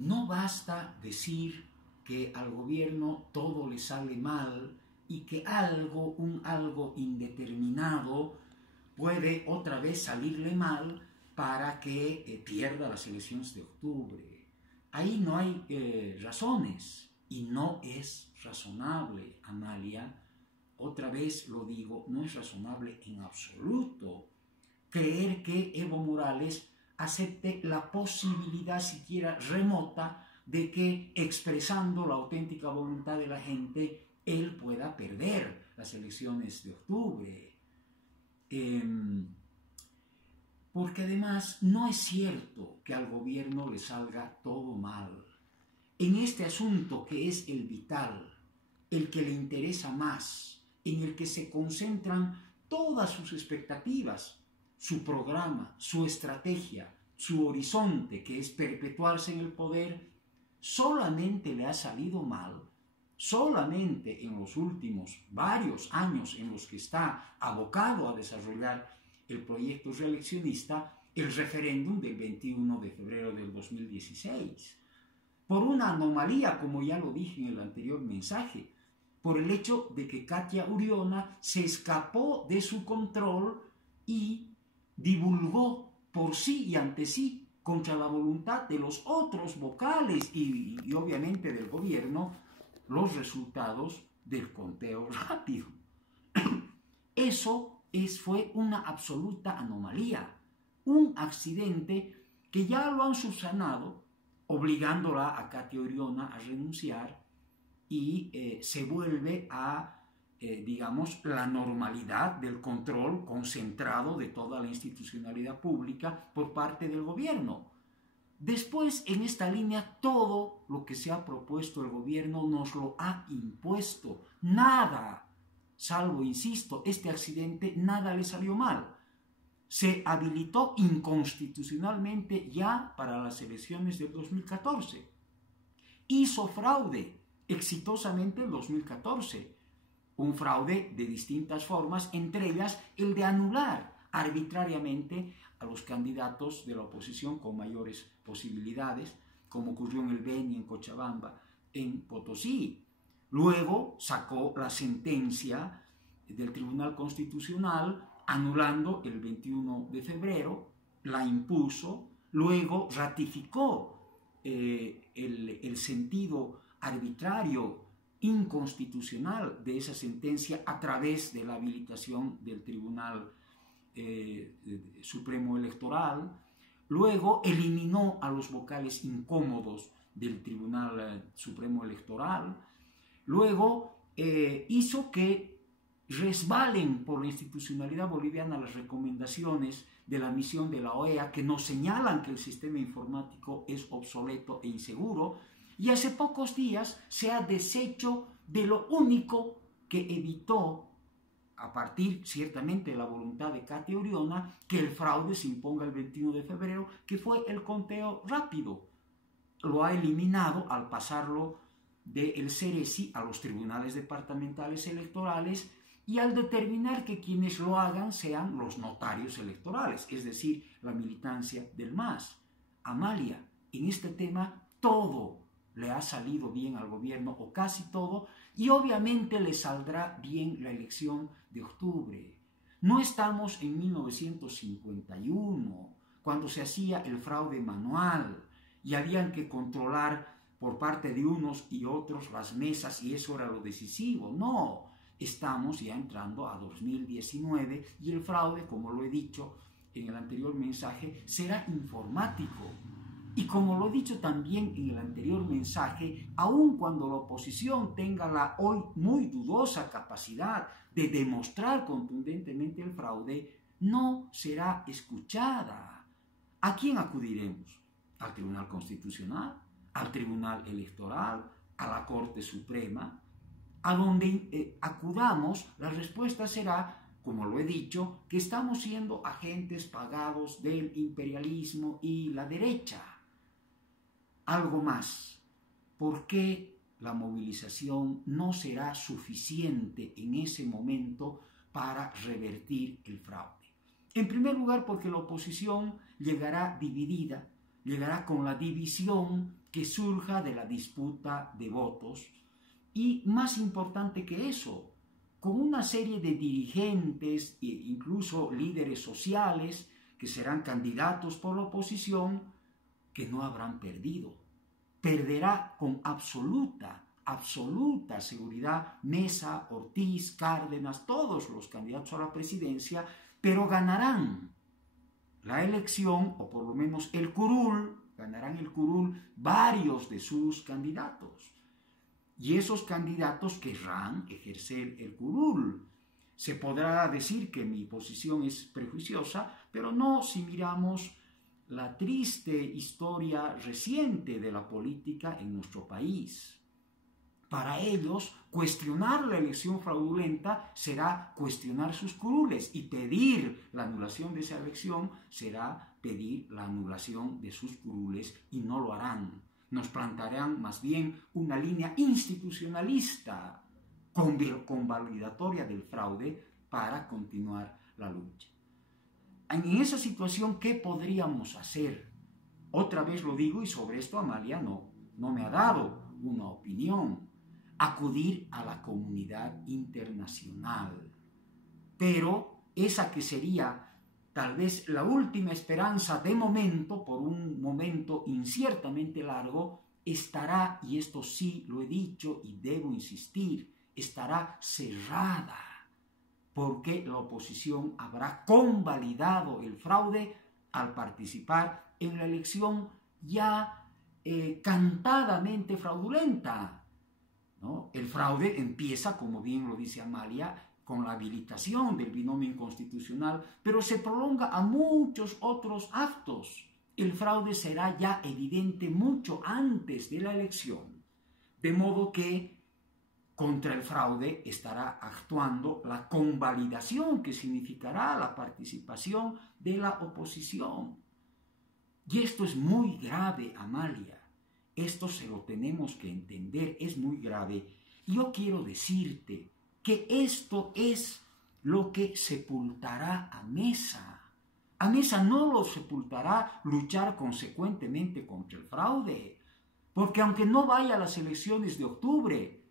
no basta decir que al gobierno todo le sale mal y que un algo indeterminado puede otra vez salirle mal para que pierda las elecciones de octubre. Ahí no hay razones y no es razonable, Amalia. Otra vez lo digo, no es razonable en absoluto creer que Evo Morales acepte la posibilidad siquiera remota de que, expresando la auténtica voluntad de la gente, él pueda perder las elecciones de octubre. Porque además no es cierto que al gobierno le salga todo mal. En este asunto que es el vital, el que le interesa más, en el que se concentran todas sus expectativas, su programa, su estrategia, su horizonte, que es perpetuarse en el poder, solamente le ha salido mal, solamente en los últimos varios años en los que está abocado a desarrollar el proyecto reeleccionista, el referéndum del 21 de febrero del 2016. Por una anomalía, como ya lo dije en el anterior mensaje, por el hecho de que Katia Uriona se escapó de su control y divulgó por sí y ante sí, contra la voluntad de los otros vocales y obviamente del gobierno, los resultados del conteo rápido. Eso fue una absoluta anomalía, un accidente que ya lo han subsanado, obligándola a Katia Uriona a renunciar y se vuelve a digamos, la normalidad del control concentrado de toda la institucionalidad pública por parte del gobierno. Después, en esta línea, todo lo que se ha propuesto el gobierno nos lo ha impuesto. Nada, salvo, insisto, este accidente, nada le salió mal. Se habilitó inconstitucionalmente ya para las elecciones del 2014. Hizo fraude exitosamente en 2014. Un fraude de distintas formas, entre ellas el de anular arbitrariamente a los candidatos de la oposición con mayores posibilidades, como ocurrió en el Beni, en Cochabamba, en Potosí. Luego sacó la sentencia del Tribunal Constitucional anulando el 21 de febrero, la impuso, luego ratificó el sentido arbitrario inconstitucional de esa sentencia a través de la habilitación del Tribunal Supremo Electoral, luego eliminó a los vocales incómodos del Tribunal Supremo Electoral, luego hizo que resbalen por la institucionalidad boliviana las recomendaciones de la misión de la OEA que nos señalan que el sistema informático es obsoleto e inseguro. Y hace pocos días se ha deshecho de lo único que evitó, a partir ciertamente de la voluntad de Katia Uriona, que el fraude se imponga el 21 de febrero, que fue el conteo rápido. Lo ha eliminado al pasarlo del CERECI a los tribunales departamentales electorales y al determinar que quienes lo hagan sean los notarios electorales, es decir, la militancia del MAS. Amalia, en este tema todo le ha salido bien al gobierno, o casi todo, y obviamente le saldrá bien la elección de octubre. No estamos en 1951, cuando se hacía el fraude manual y habían que controlar por parte de unos y otros las mesas y eso era lo decisivo. No, estamos ya entrando a 2019 y el fraude, como lo he dicho en el anterior mensaje, será informático. Y como lo he dicho también en el anterior mensaje, aun cuando la oposición tenga la hoy muy dudosa capacidad de demostrar contundentemente el fraude, no será escuchada. ¿A quién acudiremos? ¿Al Tribunal Constitucional? ¿Al Tribunal Electoral? ¿A la Corte Suprema? A donde acudamos, la respuesta será, como lo he dicho, que estamos siendo agentes pagados del imperialismo y la derecha. Algo más, ¿por qué la movilización no será suficiente en ese momento para revertir el fraude? En primer lugar, porque la oposición llegará dividida llegará con la división que surja de la disputa de votos y, más importante que eso, con una serie de dirigentes e incluso líderes sociales que serán candidatos por la oposición que no habrán perdido. Perderá con absoluta seguridad Mesa, Ortiz, Cárdenas, todos los candidatos a la presidencia, pero ganarán la elección, o por lo menos el curul, ganarán el curul varios de sus candidatos. Y esos candidatos querrán ejercer el curul. Se podrá decir que mi posición es prejuiciosa, pero no si miramos la triste historia reciente de la política en nuestro país. Para ellos, cuestionar la elección fraudulenta será cuestionar sus curules, y pedir la anulación de esa elección será pedir la anulación de sus curules, y no lo harán. Nos plantearán más bien una línea institucionalista convalidatoria del fraude para continuar la lucha. En esa situación, ¿qué podríamos hacer? Otra vez lo digo, y sobre esto Amalia no me ha dado una opinión. Acudir a la comunidad internacional. Pero esa que sería tal vez la última esperanza de momento, por un momento inciertamente largo, estará, y esto sí lo he dicho y debo insistir, estará cerrada, porque la oposición habrá convalidado el fraude al participar en la elección ya cantadamente fraudulenta, ¿no? El fraude empieza, como bien lo dice Amalia, con la habilitación del binomio inconstitucional, pero se prolonga a muchos otros actos. El fraude será ya evidente mucho antes de la elección, de modo que contra el fraude estará actuando la convalidación, que significará la participación de la oposición. Y esto es muy grave, Amalia. Esto se lo tenemos que entender, es muy grave. Yo quiero decirte que esto es lo que sepultará a Mesa. A Mesa no lo sepultará luchar consecuentemente contra el fraude, porque aunque no vaya a las elecciones de octubre,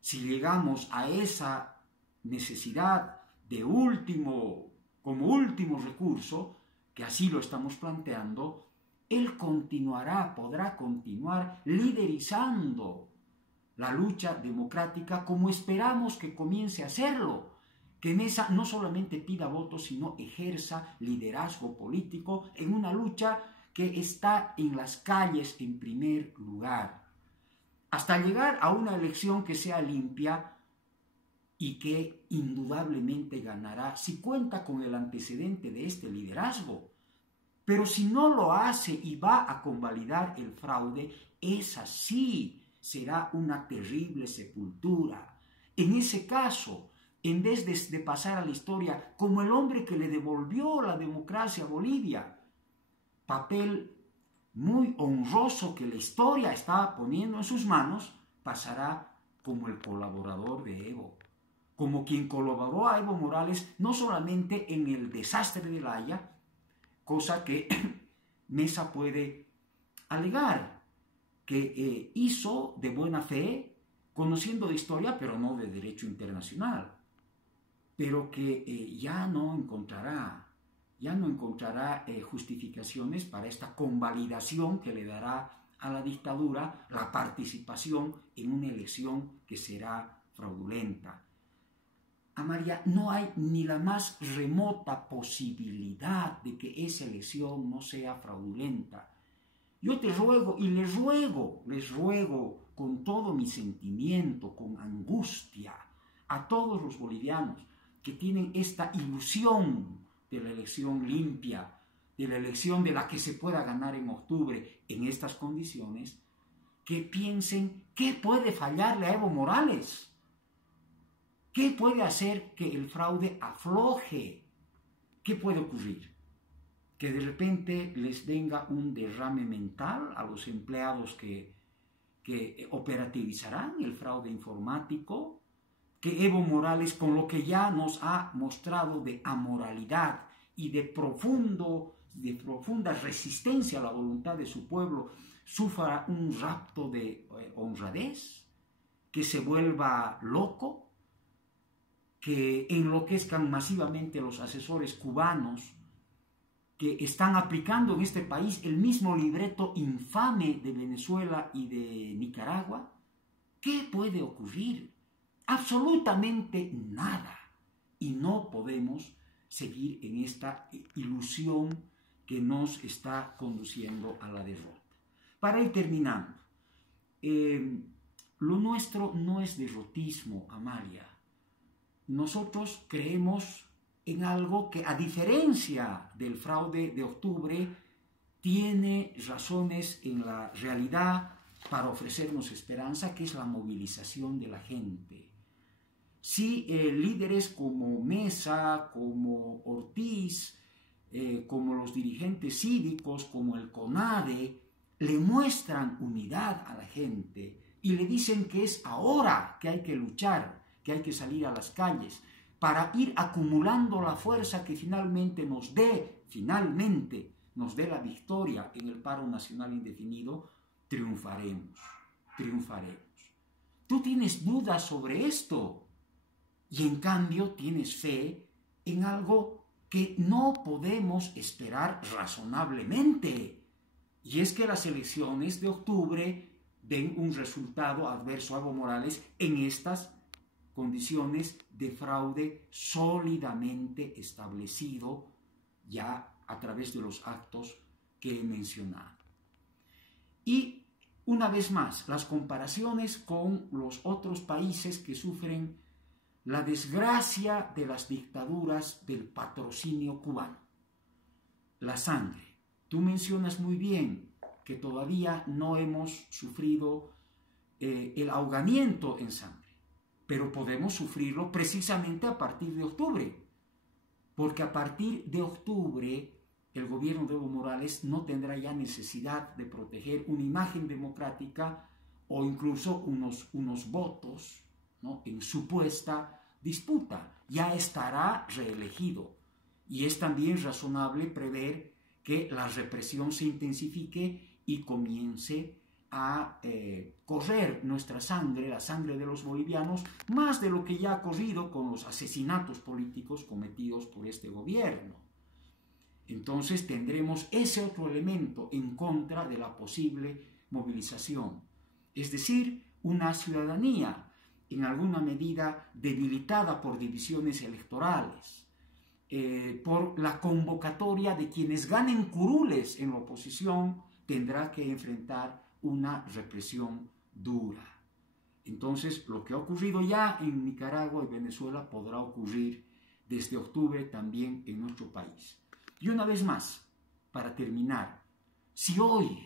si llegamos a esa necesidad de como último recurso, que así lo estamos planteando, él podrá continuar liderizando la lucha democrática como esperamos que comience a hacerlo, que Mesa no solamente pida votos, sino ejerza liderazgo político en una lucha que está en las calles en primer lugar, hasta llegar a una elección que sea limpia y que indudablemente ganará si cuenta con el antecedente de este liderazgo. Pero si no lo hace y va a convalidar el fraude, esa sí será una terrible sepultura. En ese caso, en vez de pasar a la historia como el hombre que le devolvió la democracia a Bolivia, papel muy honroso que la historia estaba poniendo en sus manos, pasará como el colaborador de Evo, como quien colaboró a Evo Morales no solamente en el desastre de La Haya, cosa que Mesa puede alegar que hizo de buena fe, conociendo de historia, pero no de derecho internacional, pero que ya no encontrará justificaciones para esta convalidación que le dará a la dictadura la participación en una elección que será fraudulenta. Amalia, no hay ni la más remota posibilidad de que esa elección no sea fraudulenta. Yo te ruego y les ruego con todo mi sentimiento, con angustia, a todos los bolivianos que tienen esta ilusión de la elección limpia, de la elección de la que se pueda ganar en octubre en estas condiciones, que piensen qué puede fallarle a Evo Morales. ¿Qué puede hacer que el fraude afloje? ¿Qué puede ocurrir? Que de repente les venga un derrame mental a los empleados que operativizarán el fraude informático, que Evo Morales, con lo que ya nos ha mostrado de amoralidad y de profunda resistencia a la voluntad de su pueblo, sufra un rapto de honradez, que se vuelva loco, que enloquezcan masivamente los asesores cubanos que están aplicando en este país el mismo libreto infame de Venezuela y de Nicaragua. ¿Qué puede ocurrir? Absolutamente nada. Y no podemos seguir en esta ilusión que nos está conduciendo a la derrota. Para ir terminando, lo nuestro no es derrotismo, Amalia. Nosotros creemos en algo que, a diferencia del fraude de octubre, tiene razones en la realidad para ofrecernos esperanza, que es la movilización de la gente. Si líderes como Mesa, como Ortiz, como los dirigentes cívicos, como el CONADE, le muestran unidad a la gente y le dicen que es ahora que hay que luchar, que hay que salir a las calles para ir acumulando la fuerza que finalmente nos dé la victoria en el paro nacional indefinido, triunfaremos. Tú tienes dudas sobre esto y en cambio tienes fe en algo que no podemos esperar razonablemente, y es que las elecciones de octubre den un resultado adverso a Evo Morales en estas condiciones de fraude sólidamente establecido ya a través de los actos que he mencionado. Y una vez más, las comparaciones con los otros países que sufren la desgracia de las dictaduras del patrocinio cubano. La sangre. Tú mencionas muy bien que todavía no hemos sufrido el ahogamiento en sangre, pero podemos sufrirlo precisamente a partir de octubre, porque a partir de octubre el gobierno de Evo Morales no tendrá ya necesidad de proteger una imagen democrática o incluso unos votos, ¿no?, en supuesta disputa. Ya estará reelegido y es también razonable prever que la represión se intensifique y comience a correr nuestra sangre, la sangre de los bolivianos, más de lo que ya ha corrido con los asesinatos políticos cometidos por este gobierno. Entonces tendremos ese otro elemento en contra de la posible movilización, es decir, una ciudadanía en alguna medida debilitada por divisiones electorales, por la convocatoria de quienes ganen curules en la oposición, tendrá que enfrentar una represión dura. Entonces, lo que ha ocurrido ya en Nicaragua y Venezuela podrá ocurrir desde octubre también en nuestro país. Y una vez más, para terminar, si hoy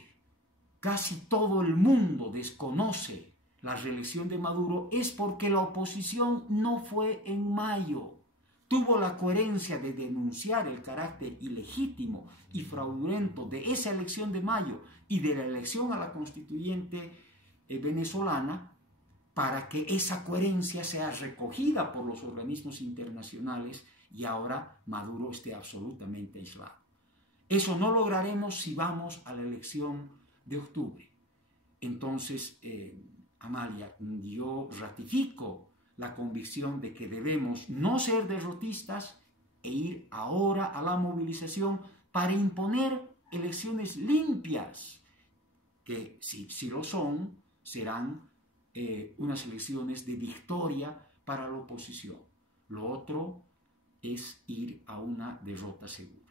casi todo el mundo desconoce la reelección de Maduro, es porque la oposición no fue en mayo. Tuvo la coherencia de denunciar el carácter ilegítimo y fraudulento de esa elección de mayo y de la elección a la constituyente venezolana, para que esa coherencia sea recogida por los organismos internacionales y ahora Maduro esté absolutamente aislado. Eso no lograremos si vamos a la elección de octubre. Entonces, Amalia, yo ratifico la convicción de que debemos no ser derrotistas e ir ahora a la movilización para imponer elecciones limpias, que si lo son, serán unas elecciones de victoria para la oposición. Lo otro es ir a una derrota segura.